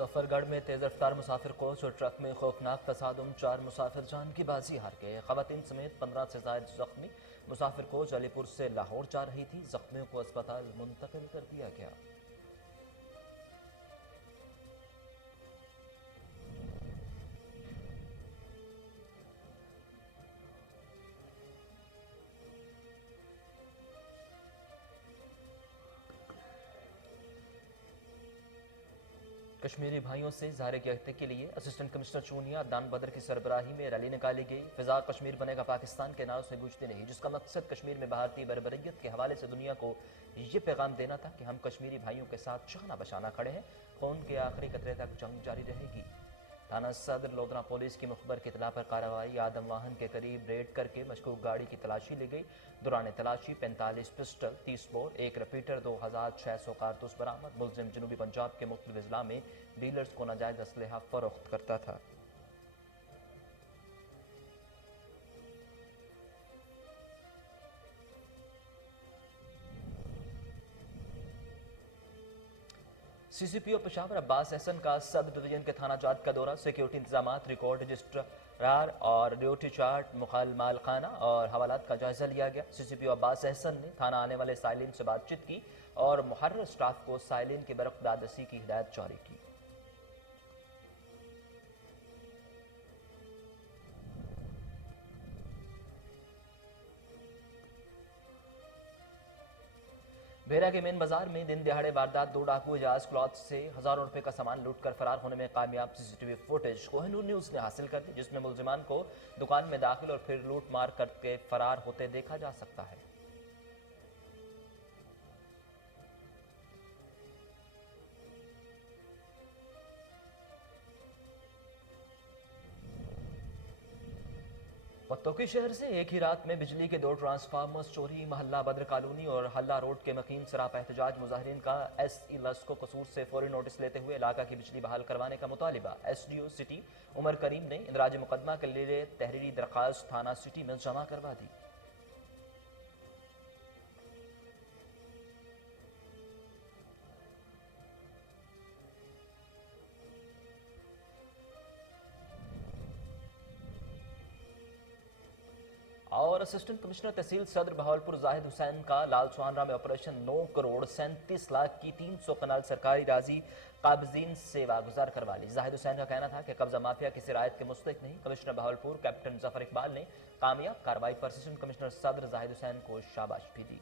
मुजफ्फर गढ़ में तेज रफ्तार मुसाफिर कोच और ट्रक में खौफनाक तसादुम, 4 मुसाफिर जान की बाजी हार गए। खवातीन समेत 15 से ज्यादा जख्मी। मुसाफिर कोच अलीपुर से लाहौर जा रही थी। जख्मियों को अस्पताल मुंतकिल कर दिया गया। कश्मीरी भाइयों से ज़ाहिर यकते के लिए असिस्टेंट कमिश्नर चूनिया अदनान बदर की सरबराही में रैली निकाली गई। फिजा कश्मीर बनेगा पाकिस्तान के नारों से गूंजती नहीं, जिसका मकसद कश्मीर में भारतीय बर्बरियत के हवाले से दुनिया को ये पैगाम देना था कि हम कश्मीरी भाइयों के साथ शाना बशाना खड़े हैं। खून के आखिरी कतरे तक जंग जारी रहेगी। थाना सदर लोधरा पुलिस की मुखबर की इतला पर कार्रवाई। आदम वाहन के करीब रेड करके मशकूक गाड़ी की तलाशी ली गई। दौरान तलाशी 45 पिस्टल, 30 बोर, एक रिपीटर, 2600 कारतूस बरामद। मुलजिम जनूबी पंजाब के मुख्तलिफ अजला में डीलर्स को नाजायज असलहा फरोख्त करता था। सीसीपीओ पेशावर अब्बास एहसन का सब डिवीजन के थाना जात का दौरा। सिक्योरिटी इंतजाम, रिकॉर्ड रजिस्ट्रार और ड्यूटी चार्ट, मुखाल माल खाना और हवालात का जायजा लिया गया। सीसीपीओ अब्बास एहसन ने थाना आने वाले साइलिन से बातचीत की और मुहर्रर स्टाफ को साइलिन की बरकदारदसी की हिदायत जारी की। बेरा के मेन बाजार में दिन दिहाड़े वारदात। 2 डाकू एजाज क्लॉथ से हजारों रुपए का सामान लूटकर फरार होने में कामयाब। सीसीटीवी फुटेज कोहिनूर न्यूज ने हासिल कर दी, जिसमें मुलजिमान को दुकान में दाखिल और फिर लूट मार करके फरार होते देखा जा सकता है। पत्तौकी शहर से एक ही रात में बिजली के 2 ट्रांसफार्मर्स चोरी। महल्ला बद्र कॉलोनी और हल्ला रोड के मकीन सरापा एहतजाज। मुजाहिरीन का एसई लस को कसूर से फौरी नोटिस लेते हुए इलाका की बिजली बहाल करवाने का मुतालिबा। एसडीओ सिटी उमर करीम ने इंदराज मुकदमा के लिए तहरीरी दरखास्त थाना सिटी में जमा करवा दी। और असिस्टेंट कमिश्नर तहसील सदर बहावलपुर जाहिद हुसैन का लाल सुहानरा में ऑपरेशन 9 करोड़ 37 लाख की 300 कनाल सरकारी राजी काबजीन से वागुजार करवा ली। जाहिद हुसैन का कहना था कि कब्जा माफिया किसी रायत के मुस्तहिक नहीं। कमिश्नर बहावलपुर कैप्टन जफर इकबाल ने कामयाब कार्रवाई पर असिस्टेंट कमिश्नर सदर जाहिद हुसैन को शाबाश भी दी।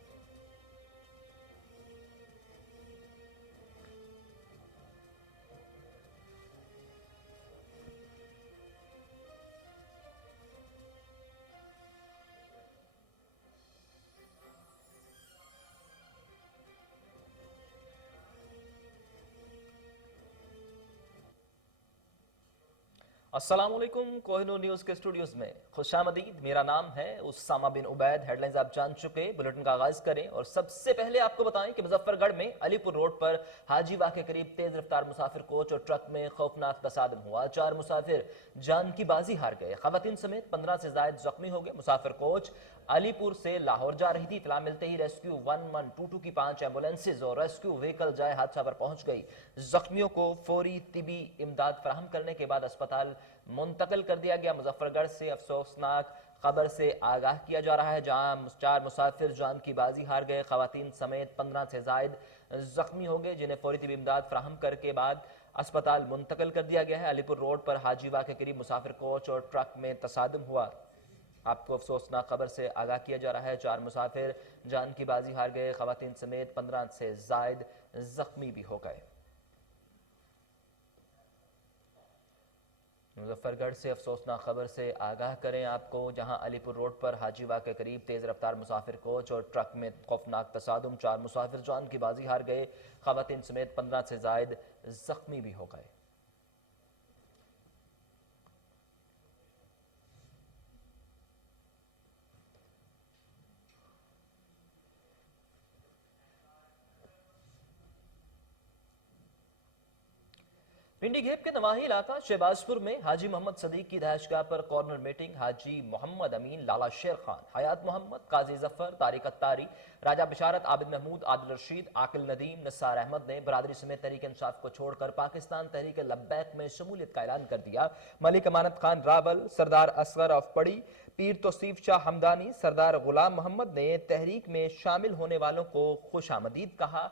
अस्सलामुअलैकुम, कोहिनूर न्यूज के स्टूडियोज में खुशामदीद। मेरा नाम है उसामा बिन उबैद। हेडलाइंस आप जान चुके, बुलेटिन का आगाज करें और सबसे पहले आपको बताएं कि मुजफ्फरगढ़ में अलीपुर रोड पर हाजीवा के करीब तेज रफ्तार मुसाफिर कोच और ट्रक में खौफनाक तसादम हुआ। 4 मुसाफिर जान की बाजी हार गए। खवातीन समेत 15 से ज्यादा जख्मी हो गए। मुसाफिर कोच अलीपुर से लाहौर जा रही थी। इतला मिलते ही रेस्क्यू 1122 की 5 एम्बुलेंसेज और रेस्क्यू व्हीकल जाए हादसा पर पहुंच गई। जख्मियों को फौरी तिबी इमदाद फराहम करने के बाद अस्पताल मुंतकिल कर दिया गया। मुजफ्फरगढ़ से अफसोसनाक खबर से आगाह किया जा रहा है, जहां 4 मुसाफिर जान की बाजी हार गए। खवातीन समेत 15 से जायद जख्मी हो गए, जिन्हें फौरी तिबी इमदाद फराहम करके बाद अस्पताल मुंतकिल कर दिया गया है। अलीपुर रोड पर हाजीवा के करीब मुसाफिर कोच और ट्रक में तसादम हुआ। आपको अफसोसनाक खबर से आगाह किया जा रहा है, 4 मुसाफिर जान की बाजी हार गए। खवातीन समेत 15 से जायद जख्मी भी हो गए। मुजफ्फरगढ़ से अफसोसनाक खबर से आगाह करें आपको, जहां अलीपुर रोड पर हाजीवा के करीब तेज रफ्तार मुसाफिर कोच और ट्रक में खौफनाक तसादुम, 4 मुसाफिर जान की बाजी हार गए। खवातीन समेत 15 से जायद जख्मी भी हो गए। पिंडी घेप के नवाही इलाका शहबाजपुर में हाजी मोहम्मद सदीक की दहशगाह पर कॉर्नर मीटिंग। हाजी मोहम्मद अमीन, लाला शेर खान, हयात मोहम्मद, काजी जफर, तारिक अत्तारी, राजा बिशारत, आबिद महमूद, आदिल रशीद, आकिल नदीम, निसार अहमद ने बरादरी समेत तहरीक इंसाफ को छोड़कर पाकिस्तान तहरीक लब्बैक में शमूलियत का ऐलान कर दिया। मलिक अमानत खान रावल, सरदार असगर ऑफ पड़ी, पीर तौसीफ शाह हमदानी, सरदार गुलाम मोहम्मद ने तहरीक में शामिल होने वालों को खुशामदीद कहा।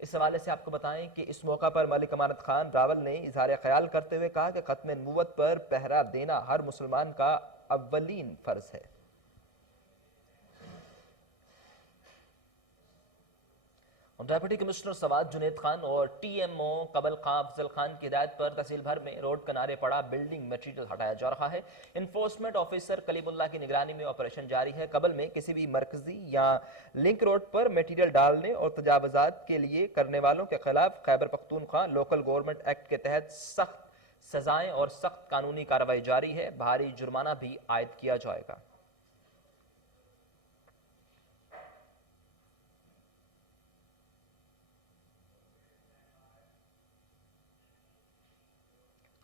इस हवाले से आपको बताएं कि इस मौका पर मलिक अमानत खान रावल ने इजहार ख्याल करते हुए कहा कि खत्म नबूवत पर पहरा देना हर मुसलमान का अव्वलीन फर्ज है। डेप्यूटी कमिश्नर सवाद जुनेद खान और टीएमओ कबल खां अफजल खान की हिदायत पर तहसील भर में रोड किनारे पड़ा बिल्डिंग मटेरियल हटाया जा रहा है। इन्फोर्समेंट ऑफिसर कलीमुल्ला की निगरानी में ऑपरेशन जारी है। कबल में किसी भी मरकजी या लिंक रोड पर मटेरियल डालने और तजावजात के लिए करने वालों के खिलाफ Khyber Pakhtunkhwa local government act के तहत सख्त सजाएं और सख्त कानूनी कार्रवाई जारी है। भारी जुर्माना भी आयद किया जाएगा।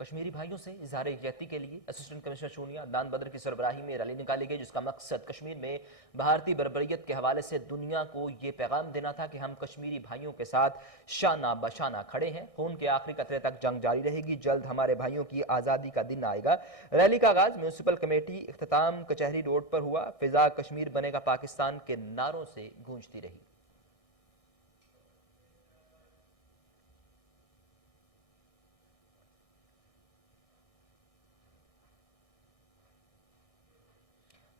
कश्मीरी भाइयों से इजहार यकजहती के लिए असिस्टेंट कमिश्नर शूनिया दान बदर की सरबराही में रैली निकाली गई, जिसका मकसद कश्मीर में भारतीय बर्बरियत के हवाले से दुनिया को ये पैगाम देना था कि हम कश्मीरी भाइयों के साथ शाना बशाना खड़े हैं। खून के आखिरी कतरे तक जंग जारी रहेगी। जल्द हमारे भाइयों की आज़ादी का दिन आएगा। रैली का आगाज म्यूनसिपल कमेटी इख्तिताम कचहरी रोड पर हुआ। फिजा कश्मीर बनेगा पाकिस्तान के नारों से गूंजती रही।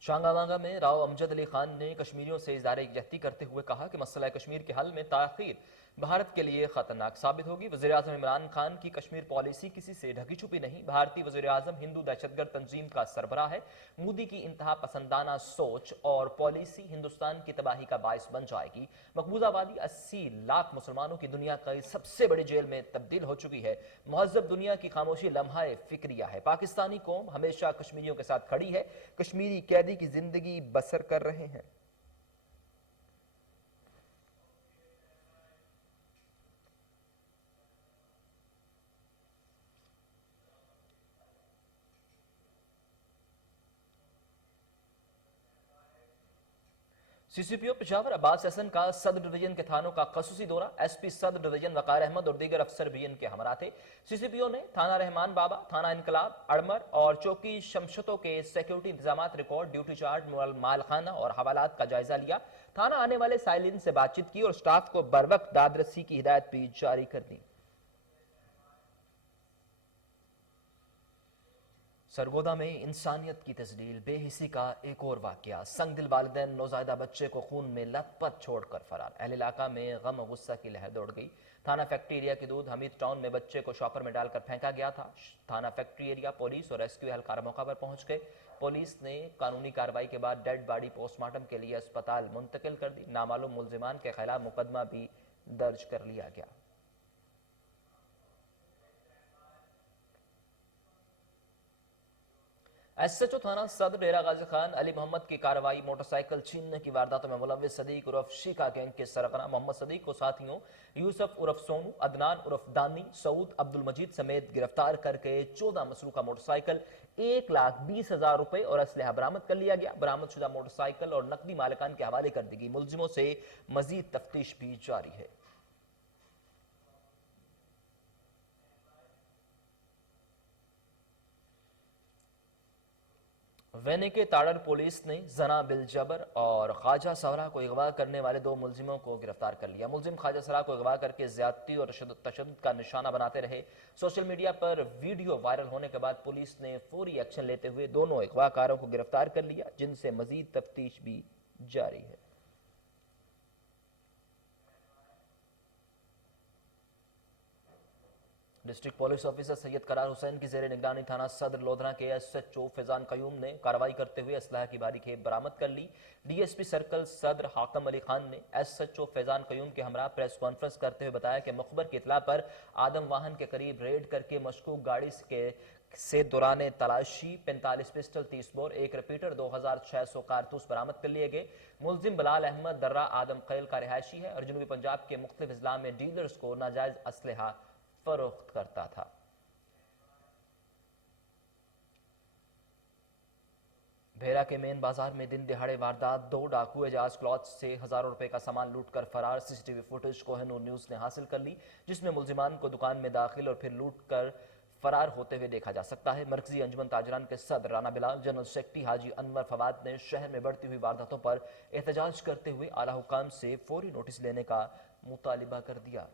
शांगावांगा में राव अमजद अली खान ने कश्मीरियों से इज़हार यकजहती करते हुए कहा कि मसला कश्मीर के हल में ताख़ीर भारत के लिए खतरनाक साबित होगी। वज़ीर-ए-आज़म इमरान खान की कश्मीर पॉलिसी किसी से ढकी छुपी नहीं। भारतीय वज़ीर-ए-आज़म हिंदू दहशतगर्द तंजीम का सरबराह है। मोदी की इंतहा पसंदाना सोच और पॉलिसी हिंदुस्तान की तबाही का बायस बन जाएगी। मकबूजा वादी 80 लाख मुसलमानों की दुनिया की सबसे बड़ी जेल में तब्दील हो चुकी है। महज़ब दुनिया की खामोशी लम्हा फिक्रिया है। पाकिस्तानी कौम हमेशा कश्मीरियों के साथ खड़ी है। कश्मीरी कैदी की जिंदगी बसर कर रहे हैं। सीसीपीओ पेशावर अब्बास हसन का सदर डिवीजन के थानों का खसूसी दौरा। एसपी सदर डिवीजन वकार अहमद और दीगर अफसर भी इनके हमरा थे। सीसीपीओ ने थाना रहमान बाबा, थाना इनकलाब, अड़मर और चौकी शमशतों के सिक्योरिटी इंतजाम, रिकॉर्ड, ड्यूटी चार्ट, मालखाना और हवालात का जायजा लिया। थाना आने वाले साइलिन से बातचीत की और स्टाफ को बरवक्त दादरसी की हिदायत भी जारी कर दी। सरगोदा में इंसानियत की तजलील, बेहिसी का एक और वाकया। संगदिल वालिदैन नौज़ायदा बच्चे को खून में लथपथ छोड़कर फरार। अहल इलाका में गम और गुस्सा की लहर दौड़ गई। थाना फैक्ट्री एरिया की दूध हमीद टाउन में बच्चे को शॉपर में डालकर फेंका गया था। थाना फैक्ट्री एरिया पुलिस और रेस्क्यू एहलकार मौका पर पहुंच गए। पुलिस ने कानूनी कार्रवाई के बाद डेड बॉडी पोस्टमार्टम के लिए अस्पताल मुंतकिल कर दी। नामालूम मुलजिमान के खिलाफ मुकदमा भी दर्ज कर लिया गया। एसएचओ थाना सदर डेरा गाजी खान अली मोहम्मद की कार्रवाई। मोटरसाइकिल छीनने की वारदातों में मुलव्विस सदीक उर्फ शीका गैंग के सरगना मोहम्मद सदीक को साथियों यूसुफ उर्फ सोनू, अदनान उर्फ दानी, सऊद, अब्दुल मजीद समेत गिरफ्तार करके 14 मसरूका मोटरसाइकिल, 1,20,000 रुपए और असलहा बरामद कर लिया गया। बरामदशुदा मोटरसाइकिल और नकदी मालिकान के हवाले कर दी गई। मुलजिमों से मजीद तफ्तीश भी जारी है। वेने के ताड़र पुलिस ने जना बिल जबर और ख्वाजा सवरा को अगवा करने वाले 2 मुलजिमों को गिरफ्तार कर लिया। मुलजिम ख्वाजा सवरा को अगवा करके ज्यादती और तशद्दुद का निशाना बनाते रहे। सोशल मीडिया पर वीडियो वायरल होने के बाद पुलिस ने फौरी एक्शन लेते हुए दोनों अगवाकारों को गिरफ्तार कर लिया, जिनसे मजीद तफ्तीश भी जारी है। डिस्ट्रिक्ट पुलिस ऑफिसर सैयद करार हुसैन की जेर निगरानी थाना सदर लोधरा के एसएचओ फैजान कयूम ने कार्रवाई करते हुए असलहा की भारी खेप बरामद कर ली। डीएसपी सर्कल सदर हाकम अली खान ने एसएचओ फैजान कयूम के हमरा प्रेस कॉन्फ्रेंस करते हुए बताया कि मुखबर की इतला पर आदम वाहन के करीब रेड करके मशकूक गाड़ी से दौरान तलाशी 45 पिस्टल, 30 बोर, एक रिपीटर, 2600 कारतूस बरामद कर लिए गए। मुलजिम बलाल अहमद दर्रा आदम कैल का रिहायशी है और जनूबी पंजाब के मुख्तलिफ अजला में डीलर्स को नाजायज असलहा फरोख्त करता था। भेरा के मेन बाजार में दिन दिहाड़े वारदात, 2 डाकू एजाज क्लॉथ से हजारों रुपए का सामान लूट कर फरार। सीसीटीवी फुटेज कोहिनूर न्यूज ने हासिल कर ली, जिसमें मुलजिमान को दुकान में दाखिल और फिर लूट कर फरार होते हुए देखा जा सकता है। मरकजी अंजुमन ताजरान के सदर राना बिलाल, जनरल सेक्रेटरी हाजी अनवर फवाद ने शहर में बढ़ती हुई वारदातों पर एहतजाज करते हुए आला हुकाम से फौरी नोटिस लेने का मुतालिबा कर दिया।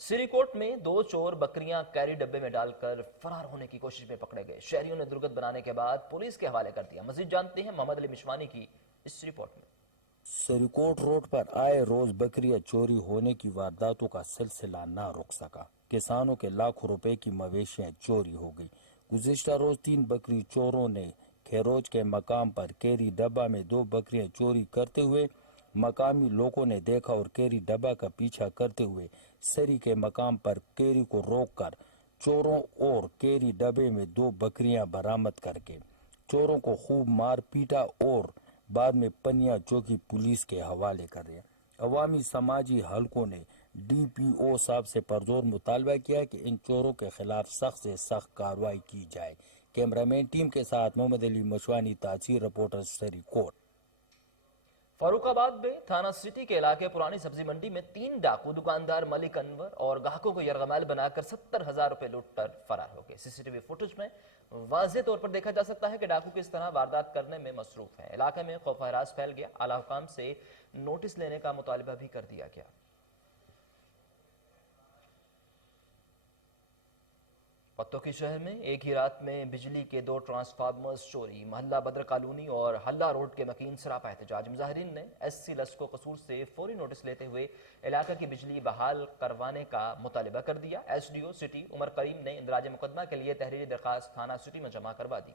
सिरीकोट में 2 चोर बकरियां कैरी डब्बे में डालकर फरार होने की कोशिश में पकड़े गए। शहरियों ने दुर्गत बनाने के बाद पुलिस के हवाले कर दिया। मजीद जानते हैं मोहम्मद अली मिशवानी की इस रिपोर्ट में। सिरीकोट रोड पर आए रोज बकरियां चोरी होने की वारदातों का सिलसिला न रुक सका। किसानों के लाखों रुपए की मवेशियां चोरी हो गई। गुज़िश्ता रोज 3 बकरी चोरों ने खेरोज के मकाम पर केरी डब्बा में 2 बकरियां चोरी करते हुए मकामी लोगों ने देखा और केरी डब्बा का पीछा करते हुए सरी के मकाम पर केरी को रोककर चोरों और केरी डब्बे में 2 बकरियां बरामद करके चोरों को खूब मार पीटा और बाद में पनिया चौकी पुलिस के हवाले कर दिया। अवामी समाजी हलकों ने DPO साहब से परजोर मुतालबा किया कि इन चोरों के खिलाफ सख्त से सख्त कार्रवाई की जाए। कैमरामैन टीम के साथ मोहम्मद अली मशवानी, तासीर रिपोर्टर, सिरीकोट। फरुखाबाद में थाना सिटी के इलाके पुरानी सब्जी मंडी में 3 डाकू दुकानदार मलिक अनवर और ग्राहकों को यरगमाल बनाकर 70,000 रुपए लूटकर फरार हो गए। सीसीटीवी फुटेज में वाज़ेह तौर पर देखा जा सकता है कि डाकू किस तरह वारदात करने में मसरूफ है। इलाके में खौफ हरास फैल गया। आला हुकाम से नोटिस लेने का मुतालिबा भी कर दिया गया। पत्तोकी शहर में एक ही रात में बिजली के 2 ट्रांसफार्मर्स चोरी। महल्ला बद्र कॉलोनी और हल्ला रोड के मकीन सरापा एहतजाज। मुजाहिरीन ने SC लस को कसूर से फौरी नोटिस लेते हुए इलाका की बिजली बहाल करवाने का मुतालिबा कर दिया। SDO सिटी उमर करीम ने इंदराज मुकदमा के लिए तहरीरी दरखास्त थाना सिटी में जमा करवा दी।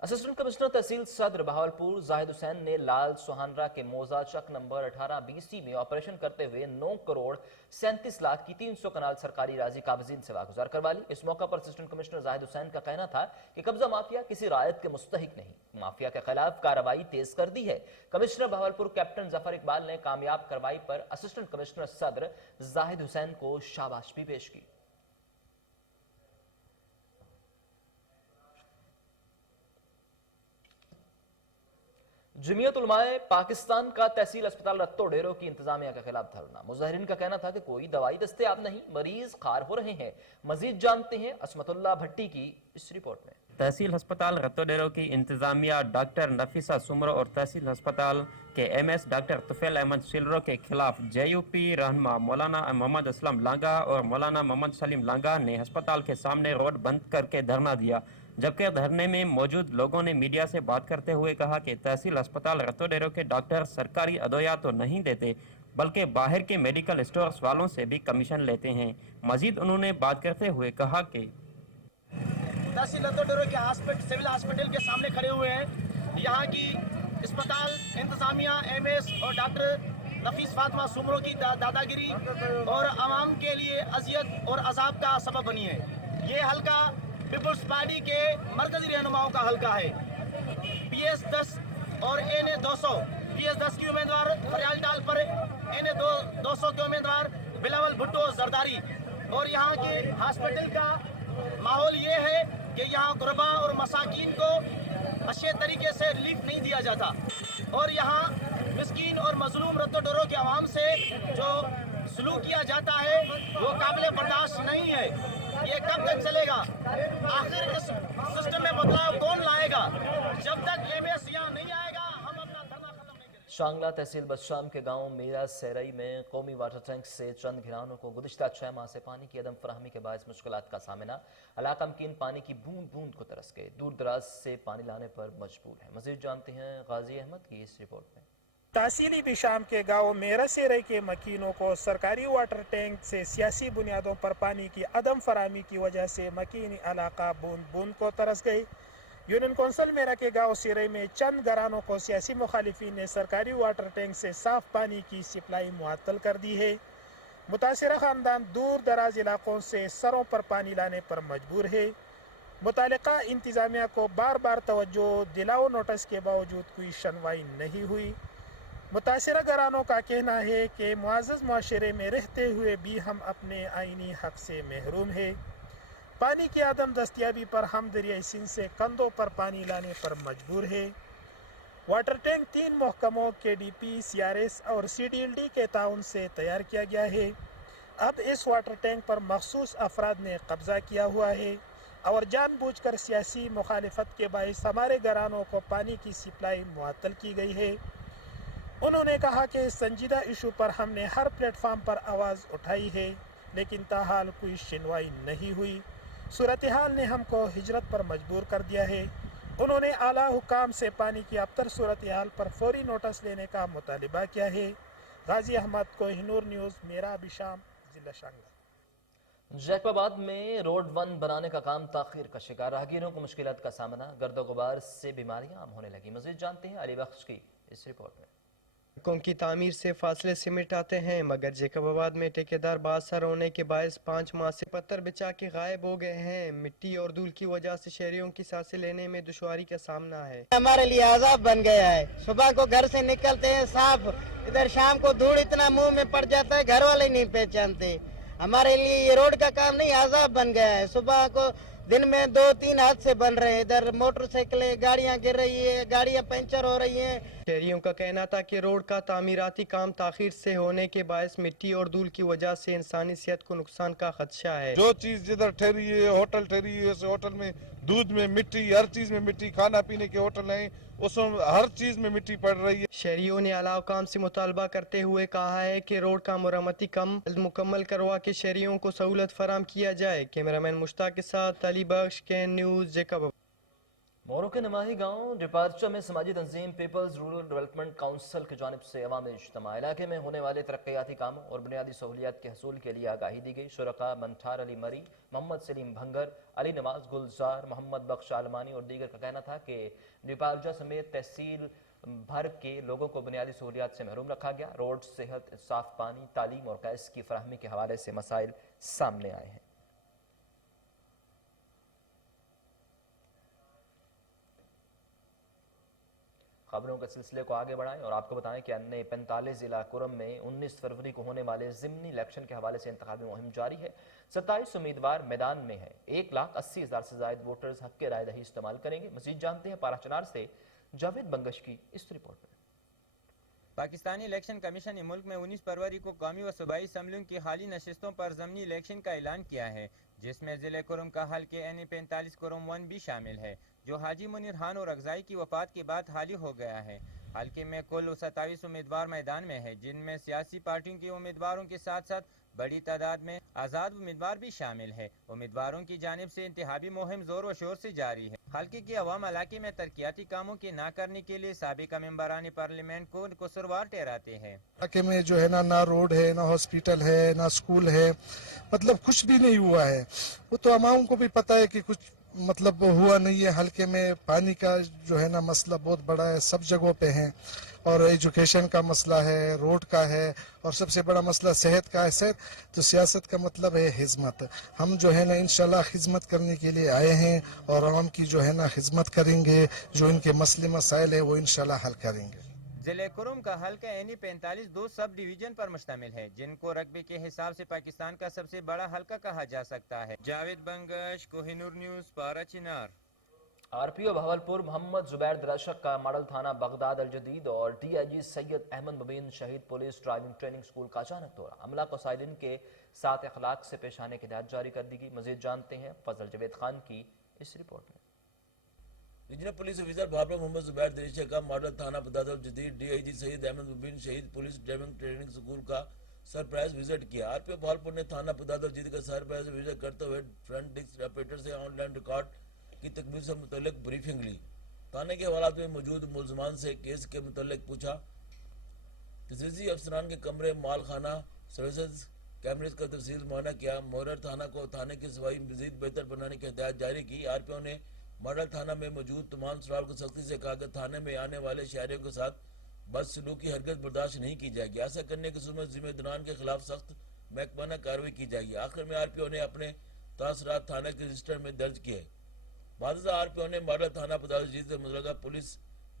असिस्टेंट कमिश्नर तहसील सदर बहावलपुर जाहिद हुसैन ने लाल सुहानरा के मौजा चक नंबर 18BC में ऑपरेशन करते हुए 9 करोड़ 37 लाख की 300 कनाल सरकारी राजी काबजीन से वागुजार करवा ली। इस मौका पर असिस्टेंट कमिश्नर जाहिद हुसैन का कहना था कि कब्जा माफिया किसी रायत के मुस्तहिक नहीं, माफिया के खिलाफ कार्रवाई तेज कर दी है। कमिश्नर बहावलपुर कैप्टन जफर इकबाल ने कामयाब कार्रवाई पर असिस्टेंट कमिश्नर सदर जाहिद हुसैन को शाबाश भी पेश की। जमीयत उलमाए पाकिस्तान का तहसील अस्पताल रत्तो डेरो की इंतजामिया के खिलाफ धरना। मुजाहिरीन का कहना था कि कोई दवाई दस्तयाब नहीं, मरीज खार हो रहे हैं। मजीद जानते हैं असमतुल्लाह भट्टी की इस रिपोर्ट में। तहसील अस्पताल रत्तो डेरो की इंतजामिया डॉक्टर नफीसा सुमरो और तहसील अस्पताल के MS डॉक्टर तुफैल अहमद सिलरो के खिलाफ JUP रहनुमा मौलाना मोहम्मद असलम लांगा और मौलाना मोहम्मद सलीम लांगा ने अस्पताल के सामने रोड बंद करके धरना दिया। जबकि धरने में मौजूद लोगों ने मीडिया से बात करते हुए कहा कि तहसील अस्पताल रत्तो डेरो के डॉक्टर सरकारी अदवियात तो नहीं देते, बल्कि बाहर के मेडिकल स्टोर्स वालों से भी कमीशन लेते हैं। मजीद उन्होंने बात करते हुए कहा कि तहसील रत्तो डेरो के सिविल हॉस्पिटल के सामने खड़े हुए हैं। यहाँ की अस्पताल इंतजामिया MS और डॉक्टर नफीस फातिमा सुमरो की दादागिरी और आवाम के लिए अजियत और अजाब का सबब बनी है। ये हल्का पीपल्स पार्टी के मरकजी रहनुमाओं का हल्का है। PS 10 और NA 200, PS 10 की उम्मीदवार फरियाल डाल पर NA 200 के उम्मीदवार बिलावल भुट्टो जरदारी। और यहाँ के हॉस्पिटल का माहौल ये है कि यहाँ गुरबा और मसाकीन को अच्छे तरीके से रिलीफ नहीं दिया जाता और यहाँ मिस्कीन और मजलूम रत्तो डेरो के आवाम से जो सलूक किया जाता है वो काबिल बर्दाश्त नहीं है। ये कब तक चलेगा? आखिर इस सिस्टम में बदलाव कौन लाएगा? जब तक MS यहाँ नहीं आएगा हम अपना धरना खत्म नहीं करेंगे। शांगला तहसील बदशाम के गांव मीरा सेरई में कौमी वाटर टैंक से चंद घरानों को गुज़िश्ता 6 माह से पानी की अदम फराहमी के बायस मुश्किलात का सामना। इलाका मकीन पानी की बूंद बूंद को तरस गए, दूर दराज से पानी लाने पर मजबूर है। मजीद जानते हैं गाजी अहमद की इस रिपोर्ट में। तहसीली बिशाम के गांव मेरा सेरई के मकीनों को सरकारी वाटर टैंक से सियासी बुनियादों पर पानी की अदम फराहमी की वजह से मकीनी इलाका बूंद बूंद को तरस गई। यूनियन कौंसिल मेरा के गांव सेरई में चंद घरानों को सियासी मुखालिफिन ने सरकारी वाटर टैंक से साफ पानी की सप्लाई मुअत्तल कर दी है। मुतासिरा खानदान दूर दराज इलाकों से सरों पर पानी लाने पर मजबूर है। मुतालिका इंतजामिया को बार बार तवज्जो दिलाओ नोटिस के बावजूद कोई सुनवाई नहीं हुई। मुतासिरा घरानों का कहना है कि मुआज़्ज़ज़ मुआशरे में रहते हुए भी हम अपने आइनी हक से महरूम हैं। पानी की आदम दस्तियाबी पर हम दरियाई सिंध से कंधों पर पानी लाने पर मजबूर है। वाटर टैंक 3 महकमों KDP, CRS और CDLD के ताउन से तैयार किया गया है। अब इस वाटर टैंक पर मखसूस अफराद ने कब्जा किया हुआ है और जानबूझकर सियासी मुखालिफत के बाइस हमारे घरानों को पानी की सप्लाई मुअत्तल की गई है। उन्होंने कहा कि इस संजीदा इशू पर हमने हर प्लेटफार्म पर आवाज़ उठाई है, लेकिन ताहाल कोई सुनवाई नहीं हुई। सूरत हाल ने हमको हिजरत पर मजबूर कर दिया है। उन्होंने आला हुकाम से पानी की अबतर सूरत हाल पर फौरी नोटिस लेने का मुतालिबा किया है। गाजी अहमद, कोहिनूर न्यूज़, मेरा अभिशाम, जिला शांगला। जैकबाबाद में रोड 1 बनाने का काम ताखीर का शिकार, राहगीरों को मुश्किलात का सामना, गर्दो गुबार से बीमारियां आम होने लगी। मजीद जानते हैं अली बख्श की इस रिपोर्ट में। सड़कों की तामीर से फासले सिमट आते हैं, मगर जैकबाबाद में ठेकेदार बादशाह होने के बायस 5 माह से पत्थर बिछा के गायब हो गए हैं। मिट्टी और धूल की वजह से शहरियों की सांसें लेने में दुश्वारी का सामना है। हमारे लिए अजाब बन गया है। सुबह को घर से निकलते हैं साफ, इधर शाम को धूल इतना मुंह में पड़ जाता है, घर वाले नहीं पहचानते। हमारे लिए ये रोड का काम नहीं, अजाब बन गया है। सुबह को दिन में 2-3 हादसे बन रहे हैं, इधर मोटरसाइकिलें, गाड़ियां गिर रही है, गाड़ियां पंचर हो रही हैं। शहरियों का कहना था कि रोड का तामीराती काम ताखीर से होने के बायस मिट्टी और धूल की वजह से इंसानी सेहत को नुकसान का खदशा है। जो चीज जिधर ठहरी है, होटल ठहरी है, उस होटल में दूध में मिट्टी, हर चीज में मिट्टी, खाना पीने के होटल हैं उसमें हर चीज में मिट्टी पड़ रही है। शहरियों ने आला हुकाम से मुतालबा करते हुए कहा है कि रोड का मुरम्मती काम मुकम्मल करवा के शहरियों को सहूलत फराम किया जाए। कैमरामैन मुश्ताक के साथ अली बख्श, के न्यूज़, जैकबाबाद। मोरो के नमाही गांव डिपार्चर में समाजी तंजीम पीपल्स रूरल डेवलपमेंट काउंसिल की जानिब से अवामी इज्तिमा, इलाके में होने वाले तरक्याती कामों और बुनियादी सहूलियात के हसूल के लिए आगाही दी गई। शुरका मंठार अली मरी, मोहम्मद सलीम भंगर, अली नवाज गुलजार, मोहम्मद बख्श आलमानी और दीगर का कहना था कि डिपार्चर समेत तहसील भर के लोगों को बुनियादी सहूलियात से महरूम रखा गया। रोड, सेहत, साफ पानी, तालीम और गैस की फराहमी के हवाले से मसाइल सामने आए हैं। खबरों के सिलसिले को आगे बढ़ाएं और आपको बताएं कि अन्य 45 जिला कुरम में 19 फरवरी को होने वाले ज़िमनी इलेक्शन के हवाले से इंतखाबी मुहिम जारी है। 27 उम्मीदवार मैदान में हैं। 1,80,000 से ज्यादा वोटर्स हक के राय दही इस्तेमाल करेंगे। मजीद जानते हैं पाराचनार से जावेद बंगश की इस रिपोर्ट में। पाकिस्तानी इलेक्शन कमीशन ने मुल्क में 19 फरवरी को कौमी व सूबाई असम्बलियों की हाली नशिस्तों पर ज़मनी इलेक्शन का ऐलान किया है, जिसमें ज़िले कुरम का हल्के NE 45 कुरम 1 भी शामिल है, जो हाजी मुनीर खान और अगजाई की वफात के बाद हाली हो गया है। हल्के में कुल 27 उम्मीदवार मैदान में है, जिनमें सियासी पार्टियों के उम्मीदवारों के साथ साथ बड़ी तादाद में आज़ाद उम्मीदवार भी शामिल है। उम्मीदवारों की जानिब से इंतखाबी मुहिम जोर व शोर से जारी है। हल्के की अवाम इलाके में तरक्याती कामों के ना करने के लिए साबिका मेंबरान पार्लियामेंट को कसूरवार ठहराते हैं। इलाके में जो है ना रोड है, ना हॉस्पिटल है, ना स्कूल है, मतलब कुछ भी नहीं हुआ है। वो तो अवाम को भी पता है कि कुछ मतलब हुआ नहीं है। हल्के में पानी का जो है ना मसला बहुत बड़ा है, सब जगहों पे है, और एजुकेशन का मसला है, रोड का है, और सबसे बड़ा मसला सेहत का है। सेहत तो सियासत का मतलब है खिदमत। हम जो है ना इंशाल्लाह खिदमत करने के लिए आए हैं और आवाम की जो है ना खिदमत करेंगे, जो इनके मसले मसाइल है वो इंशाल्लाह हल करेंगे। जिले कुरुम का हल्का NE 45 2 सब डिवीजन पर मुश्तमिल है, जिनको रकबे के हिसाब से पाकिस्तान का सबसे बड़ा हल्का कहा जा सकता है। जावेद बंगश, कोहिनूर न्यूज़, पाराचीनार। RPO भावलपुर मोहम्मद जुबैर दराशक का मॉडल थाना बगदाद अल जदीद और DIG सैयद अहमद मुबीन शहीद पुलिस ड्राइविंग ट्रेनिंग स्कूल का अचानक दौरा। अमला को साइलिन के साथ अखलाक से पेश आने की हिदायत जारी कर दी गई। मजीद जानते हैं फजल जवेद खान की इस रिपोर्ट में। Regional police officer Bahawalpur Mohammad Zubair Darisha का मॉडल थाना बगदाद अल जदीद DIG सैयद अहमद मुबीन शहीद पुलिस ड्राइविंग ट्रेनिंग स्कूल का सरप्राइज विजिट किया। RPO भावलपुर ने थाना बगदाद अल जदीद का सरप्राइज विजिट करते हुए फ्रंट डेस्क ऑपरेटर से ऑनलाइन रिकॉर्ड की तकमील से मुतल्लिक ब्रीफिंग ली। थाने के हवालात में मौजूद मुलजमान से केस के मुतल्लिक पूछा। तजवीज़ी अफसरान के कमरे, माल खाना, सर्विसेज कैमरेज का तफसील मुआयना किया। मोरर थाना को थाने की सफाई मजीद बेहतर बनाने की हिदायत जारी की। RPO ने मॉडल थाना में मौजूद तमाम स्टाफ को सख्ती से कहा कि थाने में आने वाले शहरियों के साथ बदसलूकी हरकत बर्दाश्त नहीं की जाएगी। ऐसा करने की सूरत जिम्मेदारान के खिलाफ सख्त महकमाना कार्रवाई की जाएगी। आखिर में RPO ने अपने तासरात थाने के रजिस्टर में दर्ज किए। बाद RPO ने मॉडल थाना बगदाद से मुतल्लिका पुलिस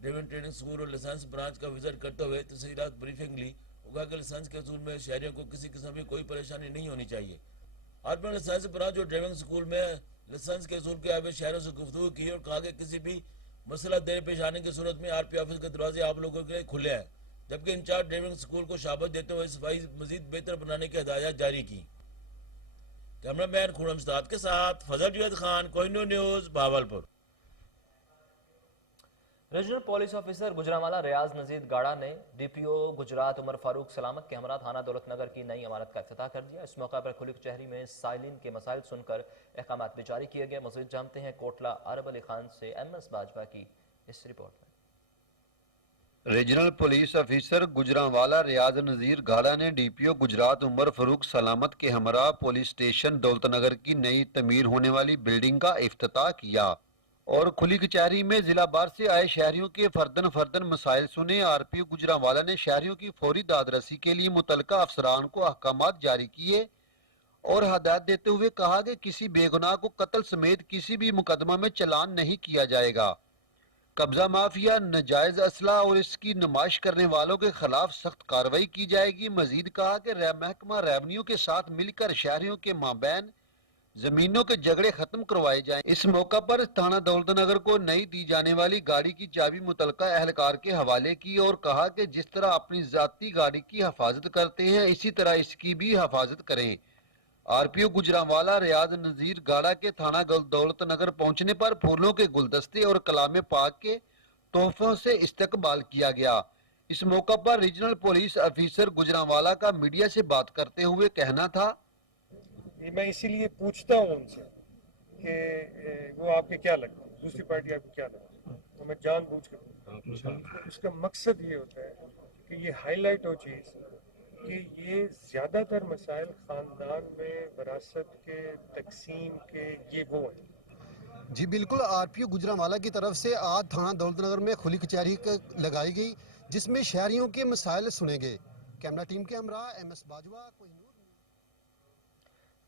ड्राइविंग ट्रेनिंग स्कूल और लाइसेंस ब्रांच का विजिट करते हुए तफसीलात ब्रीफिंग ली। उनका कि लाइसेंस के असूल में शहरियों को किसी किस्म की कोई परेशानी नहीं होनी चाहिए। आरपीओ ने लाइसेंस ब्रांच और ड्राइविंग स्कूल में लाइसेंस के असूल के आगे शहरों से गुफ्तगू की और कहा कि किसी भी मसला देर पेश आने की सूरत में आरपीओ ऑफिस के दरवाजे आप लोगों के लिए खुले हैं। जबकि इंचार्ज ड्राइविंग स्कूल को शाबाश देते हुए सफाई मजीद बेहतर बनाने की हिदायत जारी की। कैमरामैन खुरम उस्ताद के साथ Fazal Junaid Khan, Kohinoor news, Bahawalpur. Regional police officer Gujranwala Riaz Nazir Gara ने डीपीओ गुजरात उमर फारूक सलामत के हमरा थाना दौलत नगर की नई इमारत का इफ्तिताह कर दिया। इस मौका पर खुली कचहरी में साइलिन के मसाइल सुनकर अहकामात भी जारी किए गए। मजीद जानते हैं कोटला अरब अली खान से MS बाजवा की इस रिपोर्ट में। Regional police officer Gujranwala Riaz Nazir Gara ने डीपीओ गुजरात उमर फारूक सलामत के हमरा पुलिस स्टेशन दौलत नगर की नई तमीर होने वाली बिल्डिंग का इफ्तिताह किया और खुली कचहरी में जिला बार से आए शहरियों के फर्दन मसाइल सुने। आरपीओ गुजरांवाला ने शहरियों की फौरी दादरसी के लिए मुतलका अफसरान को अहकामात जारी किए और हदायत देते हुए कहा कि किसी बेगुनाह को कत्ल समेत किसी भी मुकदमा में चालान नहीं किया जाएगा। कब्जा माफिया, नजायज असला और इसकी नुमाइश करने वालों के खिलाफ सख्त कार्रवाई की जाएगी। मजीद कहा कि महकमा रेवन्यू के साथ मिलकर शहरियों के माबैन जमीनों के झगड़े खत्म करवाए जाएं। इस मौका पर थाना दौलत नगर को नई दी जाने वाली गाड़ी की चाबी मुतलका अहलकार के हवाले की और कहा कि जिस तरह अपनी जाती गाड़ी की हिफाजत करते हैं इसी तरह इसकी भी हिफाजत करें। आरपीओ गुजरांवाला रियाज नजीर गाड़ा के थाना दौलत नगर पहुंचने पर फूलों के गुलदस्ते और कलाम पाक के तोहफों से इस्तकबाल किया गया। इस मौका पर रीजनल पुलिस ऑफिसर गुजरांवाला का मीडिया से बात करते हुए कहना था, मैं इसीलिए पूछता हूँ उनसे कि वो आपके क्या लगता है, दूसरी पार्टी आपको क्या लगता है, तो मैं जानबूझ के पूछता हूँ। उसका मकसद ये होता है कि ये हाईलाइट हो चीज़ कि ये ज़्यादातर मसाइल ख़ानदान में वरासत के तकसीम के ये वो हैं। जी बिल्कुल, आरपीओ गुजरांवाला की तरफ से आज थाना दौलत नगर में खुली कचहरी लगाई गई जिसमें शहरियों के मसाइल सुने गए। कैमरा टीम के हमरा MS बाजवा।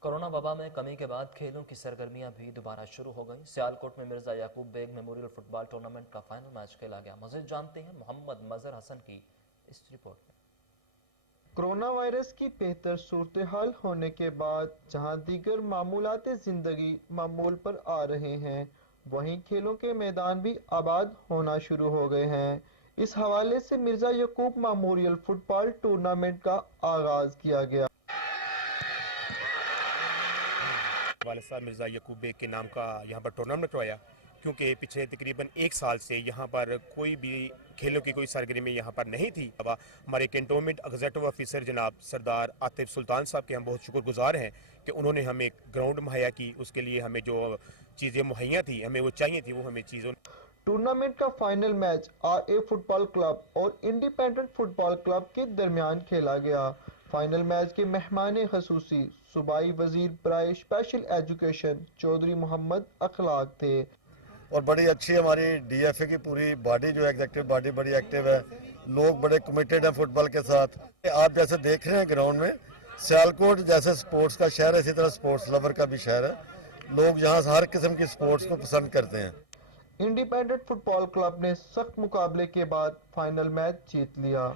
कोरोना वबा में कमी के बाद खेलों की सरगर्मियां भी दोबारा शुरू हो गई। सियालकोट में मिर्जा याकूब बेग मेमोरियल फुटबॉल टूर्नामेंट का फाइनल मैच खेला गया। मज़ीद जानते हैं मोहम्मद मजहर हसन की इस रिपोर्ट में। कोरोना वायरस की बेहतर सूरत हाल होने के बाद जहां दीगर मामूलात जिंदगी मामूल पर आ रहे हैं, वहीं खेलों के मैदान भी आबाद होना शुरू हो गए हैं। इस हवाले से मिर्जा याकूब मेमोरियल फुटबॉल टूर्नामेंट का आगाज किया गया। वाले साहब मिर्जा याकूब बेग के नाम का यहाँ पर टूर्नामेंट करवाया, क्योंकि पिछले तकरीबन 1 साल से यहाँ पर कोई भी खेलों की कोई सरगर्मी यहाँ पर नहीं थी। अब हमारे कैंटोनमेंट एग्जीक्यूटिव ऑफिसर जनाब सरदार आतिफ सुल्तान साहब के हम बहुत शुक्रगुजार हैं कि उन्होंने हमें ग्राउंड मुहैया की। उसके लिए हमें जो चीज़ें मुहैया थी, हमें वो चाहिए थी, वो हमें चीज़ों। टूर्नामेंट का final match RA football club और इंडिपेंडेंट फुटबॉल क्लब के दरमियान खेला गया। फाइनल मैच के मेहमान खसूसी सूबाई वजीर बराए स्पेशल एजुकेशन चौधरी मोहम्मद अखलाक थे। और बड़ी अच्छी हमारी DFA की पूरी बॉडी जो एग्जीक्यूटिव बॉडी बड़ी एक्टिव है, लोग बड़े कमिटेड हैं फुटबॉल के साथ। आप जैसे देख रहे हैं ग्राउंड में, सियालकोट जैसे स्पोर्ट्स का शहर है, इसी तरह स्पोर्ट्स लवर का भी शहर है। लोग यहाँ हर किस्म की स्पोर्ट्स को पसंद करते हैं। इंडिपेंडेंट फुटबॉल क्लब ने सख्त मुकाबले के बाद फाइनल मैच जीत लिया।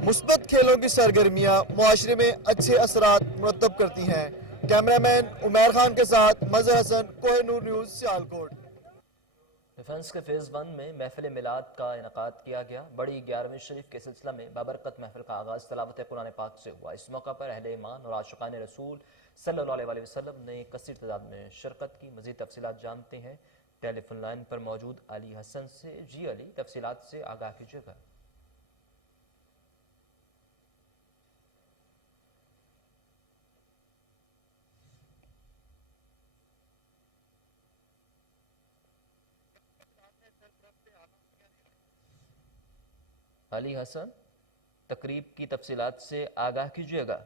मुस्बत खेलों की सरगर्मियां मुआशरे में अच्छे असरात मुरतब करती हैं। कैमरामैन उमैर खान के साथ मजहर हसन, कोहिनूर न्यूज, सियालकोट। डिफेंस के फेज़ 1 में महफिल मिलाद का इनकाद किया गया। बड़ी 11वीं शरीफ के सिलसिला में बाबरकत महफिल का आगाज़ तलावत कुरान पाक से हुआ। इस मौका पर अहले ईमान और आशिकान रसूल सल्लल्लाहु अलैहि वसल्लम ने कसीर तादाद में शिरकत की। मज़ीद तफसीलात जानते हैं टेलीफोन लाइन पर मौजूद अली हसन से। जी अली, तफसीलात से आगाह कीजिएगा। अली हसन, तकरीब की तफसीलात से आगाह कीजिएगा।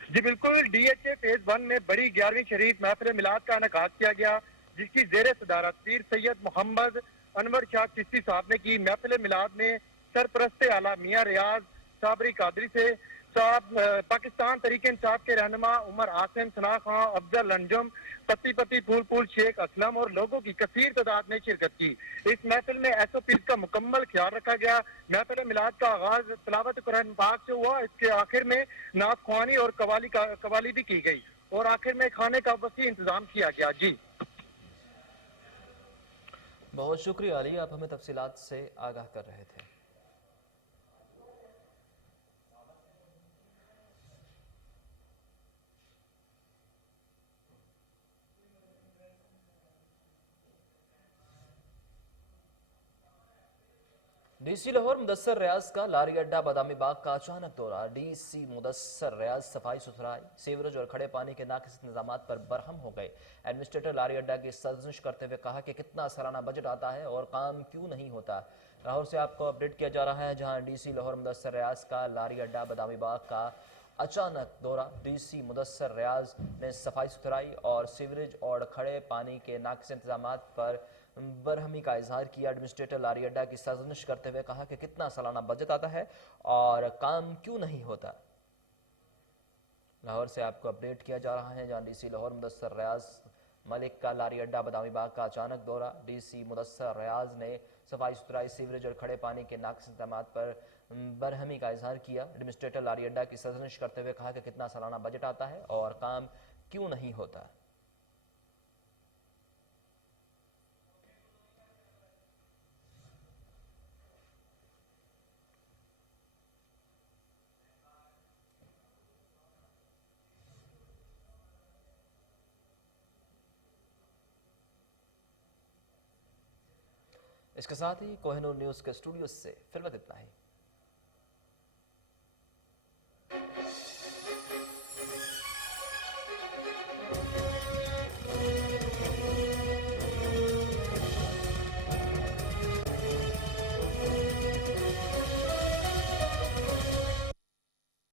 जी बिल्कुल, DHA फेज 1 में बड़ी 11वीं शरीफ महफिल मिलाद का इनकाद किया गया, जिसकी जेर सदारत पीर सैयद मोहम्मद अनवर शाह चिश्ती साहब ने की। महफिल मिलाद में सरपरस्त आला मियां रियाज साबरी कादरी से साहब पाकिस्तान तरीके इंसाफ के रहनुमा उमर आसिम, सना खां, अफजल अंजुम, पति फूल शेख असलम और लोगों की कसीर तादाद ने शिरकत की। इस महफिल में SOP का मुकम्मल ख्याल रखा गया। महफिल मिलाद का आगाज तिलावत कुरान पाक से हुआ। इसके आखिर में नात ख्वानी और कवाली भी की गई और आखिर में खाने का वसी इंतजाम किया गया। जी बहुत शुक्रिया अली, आप हमें तफसीलात से आगाह कर रहे थे। DC लाहौर मुदस्सर रियाज का लारी अड्डा बादामी बाग का अचानक दौरा। DC मुदस्सर रियाज सफाई सुथराई, सीवरेज और खड़े पानी के नाकिस इंतजामात पर बरहम हो गए। एडमिनिस्ट्रेटर लारी अड्डा की सरजनिश करते हुए कहा कि कितना सालाना बजट आता है और काम क्यों नहीं होता। लाहौर से आपको अपडेट किया जा रहा है, जहां DC लाहौर मुदस्सर रियाज का लारी अड्डा बादामी बाग का अचानक दौरा। DC मुदस्सर रियाज ने सफाई सुथराई और सीवरेज और खड़े पानी के नाकिस इंतजामात पर बरहमी का इजहार किया। एडमिनिस्ट्रेटर लारी अड्डा की सरजनिश करते हुए कहा कि कितना सालाना बजट आता है और काम क्यों नहीं होता। लाहौर से आपको अपडेट किया जा रहा है, जहां DC लाहौर मुदस्सर रियाज मलिक का लारी अड्डा बादामी बाग का अचानक दौरा। DC मुदस्सर रियाज ने सफाई सुथराई, सीवरेज और खड़े पानी के नाकिस इंतजामात पर बरहमी का इजहार किया। एडमिनिस्ट्रेटर लारी अड्डा की सरजनिश करते हुए कहा कि कितना सालाना बजट आता है और काम क्यों नहीं होता। इसके साथ ही कोहिनूर न्यूज़ के स्टूडियो से फिलहाल इतना ही।